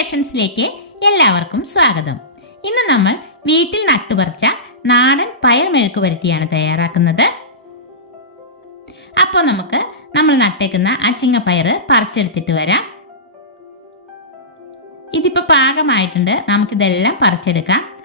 പ്ലേറ്റിലേക്ക് എല്ലാവർക്കും സ്വാഗതം. ഇന്ന് നമ്മൾ വീട്ടിൽ നട്ടുപറിച്ച നാടൻ പയർ മെഴുക്ക് പുരട്ടിയാണ് തയ്യാറാക്കുന്നത്. അപ്പോൾ നമുക്ക് നമ്മൾ നട്ടേക്കുന്ന അച്ചിങ്ങപ്പയർ പറിച്ചെടുത്തിട്ട് വരാം. ഇതിപ്പോൾ പാകമായിട്ടുണ്ട്. നമുക്കിതെല്ലാം പറിച്ചെടുക്കാം.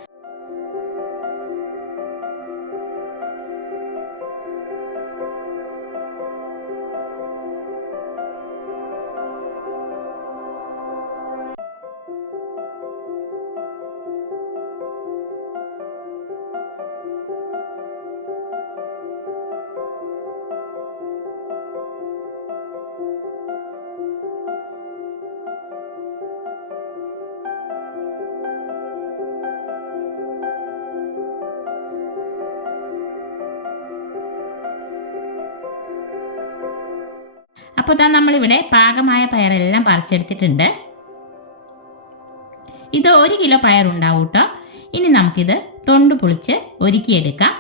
അപ്പോൾ ഇതാ നമ്മളിവിടെ പാകമായ പയറെല്ലാം പറിച്ചെടുത്തിട്ടുണ്ട്. ഇത് ഒരു കിലോ പയർ ഉണ്ടാവും കേട്ടോ. ഇനി നമുക്കിത് തൊണ്ട് പൊളിച്ച് ഒരുക്കിയെടുക്കാം.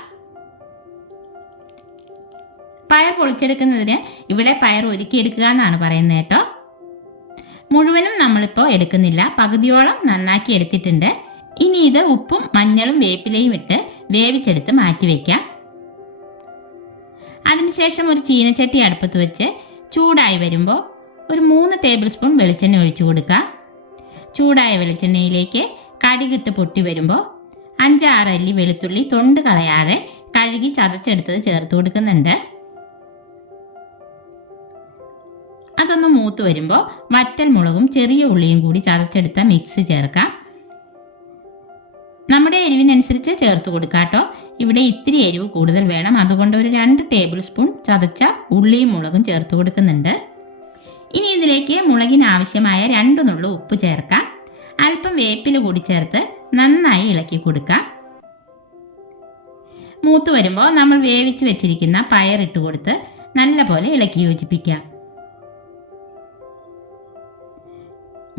പയർ പൊളിച്ചെടുക്കുന്നതിന് ഇവിടെ പയർ ഒരുക്കിയെടുക്കുക എന്നാണ് പറയുന്നത് കേട്ടോ. മുഴുവനും നമ്മളിപ്പോൾ എടുക്കുന്നില്ല. പകുതിയോളം നന്നാക്കി എടുത്തിട്ടുണ്ട്. ഇനി ഇത് ഉപ്പും മഞ്ഞളും വേപ്പിലയും ഇട്ട് വേവിച്ചെടുത്ത് മാറ്റി വയ്ക്കാം അതിനുശേഷം ഒരു ചീനച്ചട്ടി അടുപ്പത്ത് വെച്ച് ചൂടായി വരുമ്പോൾ ഒരു മൂന്ന് ടേബിൾ സ്പൂൺ വെളിച്ചെണ്ണ ഒഴിച്ചു കൊടുക്കുക. ചൂടായ വെളിച്ചെണ്ണയിലേക്ക് കടുകിട്ട് പൊട്ടി വരുമ്പോൾ അഞ്ചാറ് അല്ലി വെളുത്തുള്ളി തൊണ്ട് കളയാതെ കഴുകി ചതച്ചെടുത്തത് ചേർത്ത് കൊടുക്കുന്നുണ്ട്. അതൊന്ന് മൂത്ത് വരുമ്പോൾ വറ്റൽ മുളകും ചെറിയ ഉള്ളിയും കൂടി ചതച്ചെടുത്ത മിക്സ് ചേർക്കാം. നമ്മുടെ എരിവിനനുസരിച്ച് ചേർത്ത് കൊടുക്കാട്ടോ ഇവിടെ ഇത്തിരി എരിവ് കൂടുതൽ വേണം. അതുകൊണ്ട് ഒരു രണ്ട് ടേബിൾ സ്പൂൺ ചതച്ച ഉള്ളിയും മുളകും ചേർത്ത് കൊടുക്കുന്നുണ്ട്. ഇനി ഇതിലേക്ക് മുളകിന് ആവശ്യമായ രണ്ട് നുള്ളു ഉപ്പ് ചേർക്കാം. അല്പം വേപ്പില കൂടി ചേർത്ത് നന്നായി ഇളക്കി കൊടുക്കാം. മൂത്ത് വരുമ്പോൾ നമ്മൾ വേവിച്ച് വെച്ചിരിക്കുന്ന പയർ ഇട്ട് കൊടുത്ത് നല്ലപോലെ ഇളക്കി യോജിപ്പിക്കാം.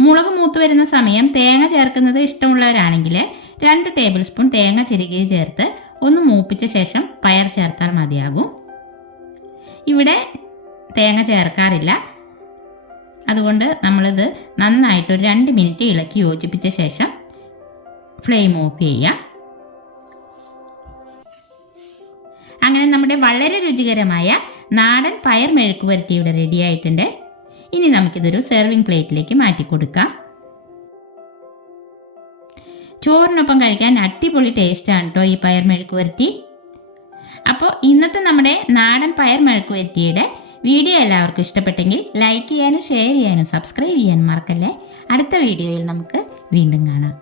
മുളക് മൂത്ത് വരുന്ന സമയം തേങ്ങ ചേർക്കുന്നത് ഇഷ്ടമുള്ളവരാണെങ്കിൽ രണ്ട് ടേബിൾ സ്പൂൺ തേങ്ങ ചിരുകി ചേർത്ത് ഒന്ന് മൂപ്പിച്ച ശേഷം പയർ ചേർത്താൽ മതിയാകും. ഇവിടെ തേങ്ങ ചേർക്കാറില്ല. അതുകൊണ്ട് നമ്മളിത് നന്നായിട്ട് ഒരു രണ്ട് മിനിറ്റ് ഇളക്കി യോജിപ്പിച്ച ശേഷം ഫ്ലെയിം ഓഫ് ചെയ്യാം അങ്ങനെ നമ്മുടെ വളരെ രുചികരമായ നാടൻ പയർ മെഴുക്ക് പുരട്ടി ഇവിടെ റെഡി ആയിട്ടുണ്ട്. ഇനി നമുക്കിതൊരു സെർവിങ് പ്ലേറ്റിലേക്ക് മാറ്റി കൊടുക്കാം ചോറിനൊപ്പം കഴിക്കാൻ അടിപൊളി ടേസ്റ്റാണ് കേട്ടോ ഈ പയർ മെഴുക്ക് പുരട്ടി. അപ്പോൾ ഇന്നത്തെ നമ്മുടെ നാടൻ പയർ മെഴുക്ക് പുരട്ടിയുടെ വീഡിയോ എല്ലാവർക്കും ഇഷ്ടപ്പെട്ടെങ്കിൽ ലൈക്ക് ചെയ്യാനും ഷെയർ ചെയ്യാനും സബ്സ്ക്രൈബ് ചെയ്യാനും മറക്കല്ലേ? അടുത്ത വീഡിയോയിൽ നമുക്ക് വീണ്ടും കാണാം.